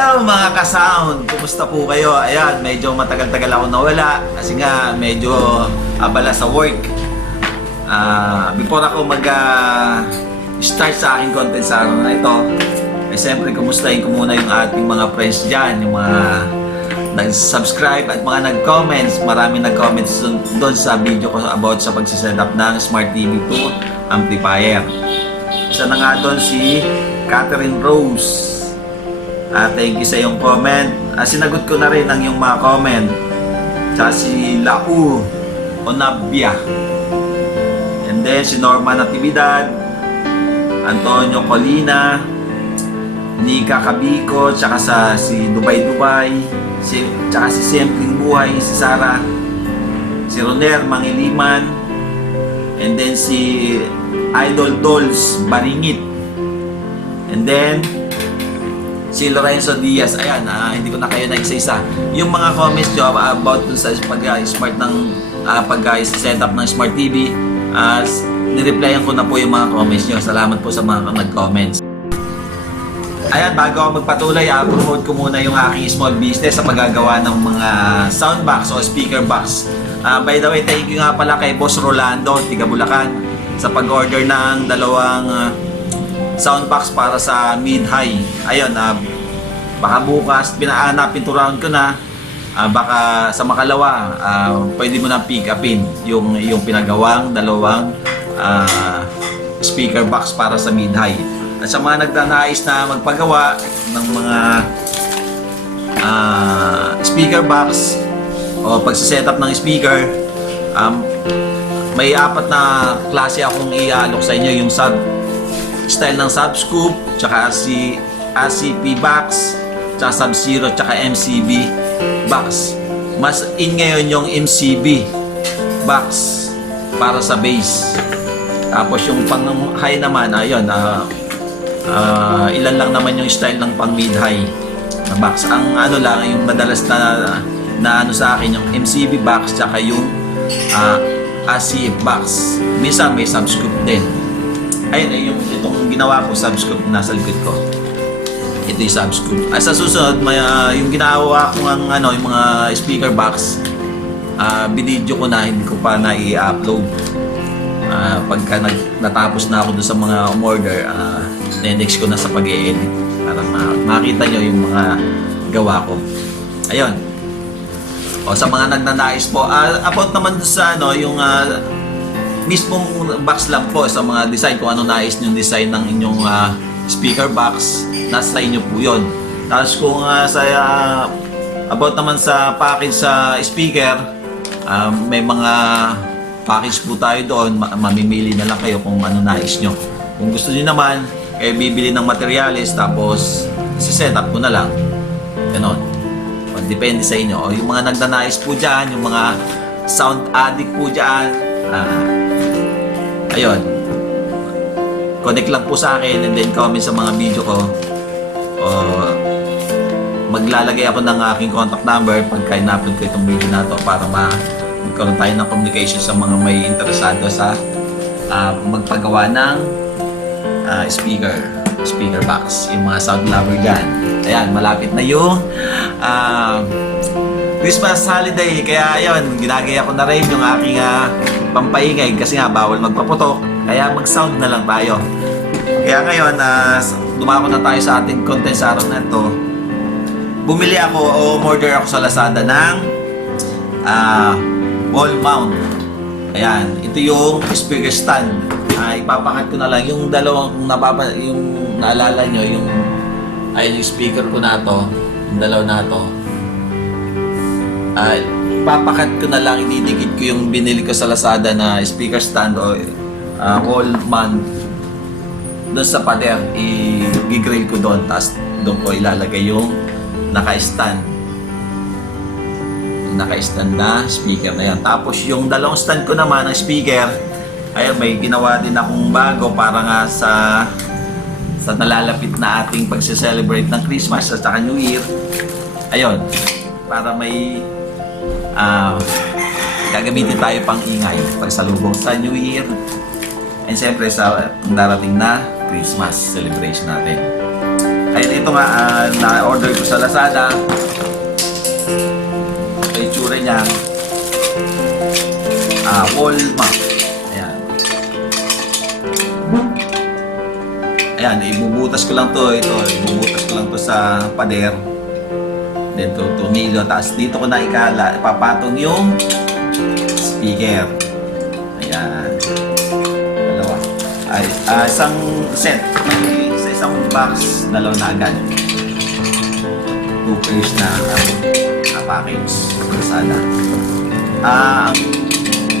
Hello mga ka-sound! Kumusta po kayo? Ayan, medyo matagal-tagal ako nawala kasi nga medyo abala sa work. Before ako mag-start sa aking content sa araw na ito, siyempre kumustahin ko muna yung ating mga friends dyan, yung mga nag-subscribe at mga nag-comments. Maraming nag-comments doon sa video ko about sa pagsiset up ng Smart TV 2 amplifier. Isa na nga doon si Catherine Rose. Thank you sa iyong comment. Sinagot ko na rin ang iyong mga comment. Tsaka si Lau Onabia. And then si Norma Natividad, Antonio Colina, Nika Kabiko, tsaka si Dubai, tsaka si Simpleng Buhay, si Sara, si Roner Mangiliman, and then si Idol Dolls Baringit, and then si Lorenzo Diaz. Ayan, hindi ko na kayo na isa-isa. Yung mga comments nyo about dun sa pag-smart ng pag-setup ng Smart TV, nireplyan ko na po yung mga comments nyo. Salamat po sa mga nag-comments. Ayan, bago ako magpatuloy, promote ko muna yung aking small business sa paggagawa ng mga soundbox o speaker box. By the way, thank you nga pala kay Boss Rolando, tiga Bulacan, sa pag-order ng dalawang soundbox para sa mid-high. Ayun, baka bukas, piniturahan ko na, baka sa makalawa, pwede mo na pick upin yung pinagawang dalawang speaker box para sa mid-high. At sa mga nagdanais na magpagawa ng mga speaker box o pagsiset-up ng speaker, may 4 na klase akong i-alok sa inyo. Yung style ng Subscoop, tsaka si ACP box, tsaka Sub-Zero, tsaka MCB box. Mas in ngayon yung MCB box para sa bass. Tapos yung pang-high naman, ayun, ilan lang naman yung style ng pang mid-high na box. Ang ano lang, yung madalas na ano sa akin, yung MCB box, tsaka yung ACP box. Minsan may Subscoop din. Ayun, itong ginawa ko, Subscoop, nasa likod ko. Ito yung Subscoop. Sa susunod, yung ginawa ko yung mga speaker box, binidyo ko na, hindi ko pa na-i-upload. Pagka natapos na ako doon sa mga umorder, next ko na sa pag-i-edit para makita nyo yung mga gawa ko. Ayun. O sa mga nagnanais po, about naman sa yung mismong box lang po sa mga design, kung ano nais yung design ng inyong speaker box, nasa inyo po yun. Tapos kung about naman sa package sa speaker, may mga package po tayo doon, mamimili na lang kayo kung ano nais nyo. Kung gusto nyo naman, kayo bibili ng materials, tapos set up ko na lang. Ganon. Depende sa inyo. O yung mga nagnanais po dyan, yung mga sound addict po dyan, ayun, connect lang po sa akin and then comment sa mga video ko. Maglalagay ako ng aking contact number pagka in-upload ko itong video na to para magkaroon tayo ng communication sa mga may interesado sa magpagawa ng speaker box, yung mga sound lover dyan. Ayan, malapit na yung Christmas holiday, kaya ayun, ginagaya ko na rin yung aking pampaingay kasi nga bawal magpaputok, kaya mag-sound na lang tayo. Kaya ngayon, dumako na tayo sa ating content sa araw na ito. Bumili ako o order ako sa Lazada ng wall mount. Ayan, ito yung speaker stand. Ipapakat ko na lang yung dalawang yung naalala nyo, yung speaker ko na to, yung dalaw na to. Papakat ko na lang, ididikit ko yung binili ko sa Lazada na speaker stand o wall mount doon sa pader. I-grill ko doon, tapos doon ko ilalagay yung naka-stand na speaker na yan. Tapos yung dalawang stand ko naman ng speaker, ayun, may ginawa din akong bago para nga sa nalalapit na ating pagse-celebrate ng Christmas at saka New Year. Ayun, para may gagamitin tayo pang ingay pagsalubong sa New Year and siyempre sa darating na Christmas celebration natin. Ayun, ito nga, na-order ko sa Lazada. Ito yung tsura niya. Wall mount. Ayan. Ayan, ibubutas ko lang to. Ito, ibubutas ko lang to sa pader. Then, tornilyo. Tapos dito ko na ipapatong yung speaker. Ayan. Dalawa. Ay, isang set. Sa isang box, dalawa na agad. 2 pairs na package. Lazada.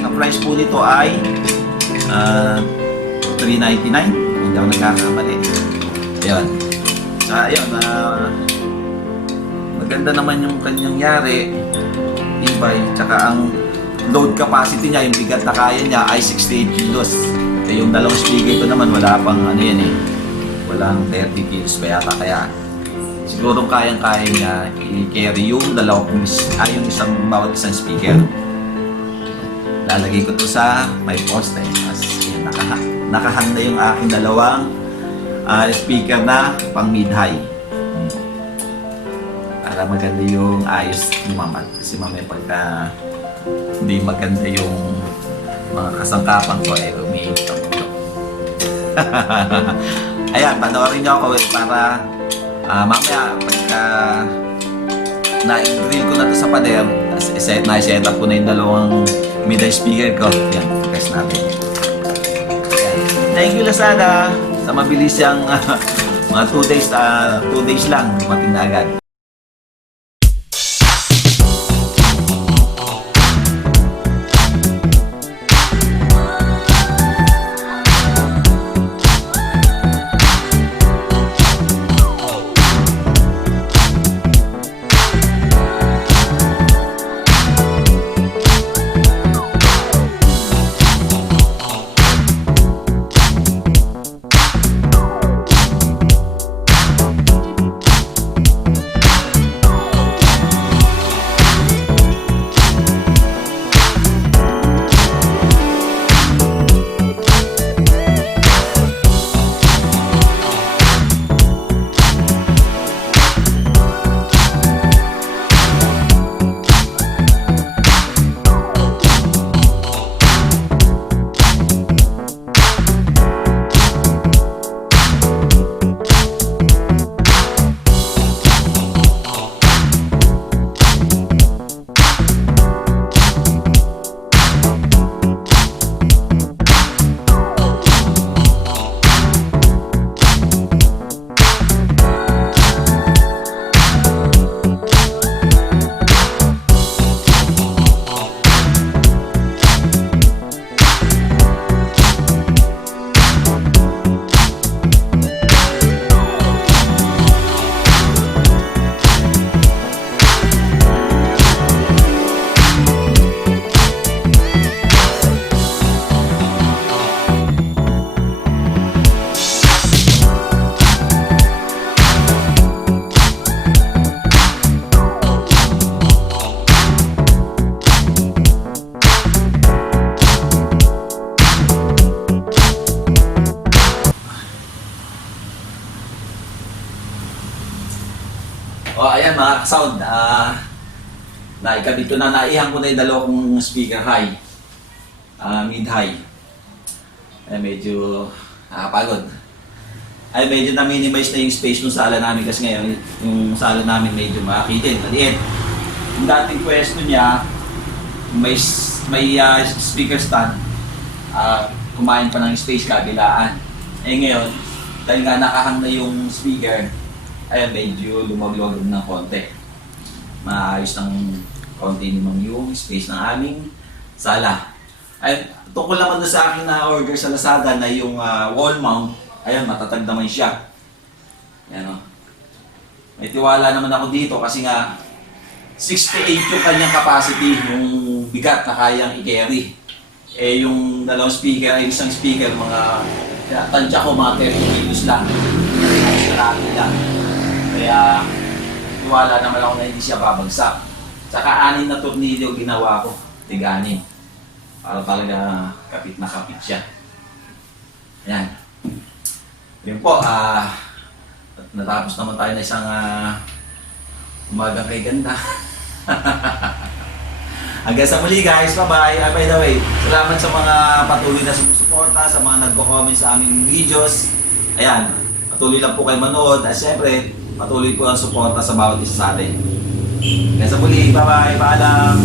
Ang price po nito ay $3.99. Hindi ako nagkakamali. Ayan. Ayun. Maganda naman yung kanyang yari. Ibay. Tsaka ang load capacity niya, yung bigat na kaya niya ay 68 kilos. Yung dalawang speaker ko naman, wala pang ano yan eh. Walang 30 kilos pa yata. Kaya siguro kayang-kaya niya i-carry yung yung bawat isang speaker. Lalagay ko to sa may poste. As yan, nakahanda yung aking dalawang speaker na pang mid-high. Para maganda yung ayos ni Mama. Kasi mamaya pagka hindi maganda yung mga kasangkapan ko ay umiikot ako. Ayan, panoorin niyo ako para mamaya pagka na-drill ko na to sa pader, na-set up ko na yung dalawang mid-high speaker ko. Yan, press natin. Yan. Thank you Lazada sa mabilis yung mga 2 days lang dumating na agad. O ayan mga sound, naikabit ko na, naihan ko na yung dalawang speaker high, mid-high. Ay medyo nakapagod. Ay medyo na-minimize na yung space ng sala namin kasi ngayon yung sala namin medyo makakitin, maliit. Yung dating pwesto niya, may speaker stand, kumain pa ng space kabilaan. Eh ngayon, dahil nga nakahang na yung speaker, ayan, medyo lumagluwag ng konti. Maayos ng konti naman yung space ng aming sala. Ay, tungkol naman na sa akin na order sa Lazada na yung wall mount, ayan, matatag naman siya. Ayan o. May tiwala naman ako dito kasi nga 68 yung kanyang capacity, yung bigat na kayang i-carry. Eh yung dalawang speaker, ay isang speaker, tansya ko mga 30 kilos lang. Sarami lang. Kaya tiwala naman ako na hindi siya babagsak. Tsaka 6 na tornilyo ginawa ko, tiganin. Para talaga kapit na kapit siya. Ayan. Yun po, At natapos naman tayo na isang umagang kay ganda. Hanggang sa muli guys, bye-bye. By the way, salamat sa mga patuloy na sumusuporta, sa mga nagko-comment sa aming videos. Ayan, patuloy lang po kayo manood at syempre, patuloy po ang suporta sa bawat isa sa atin. Hanggang sa muli, bye-bye, paalam.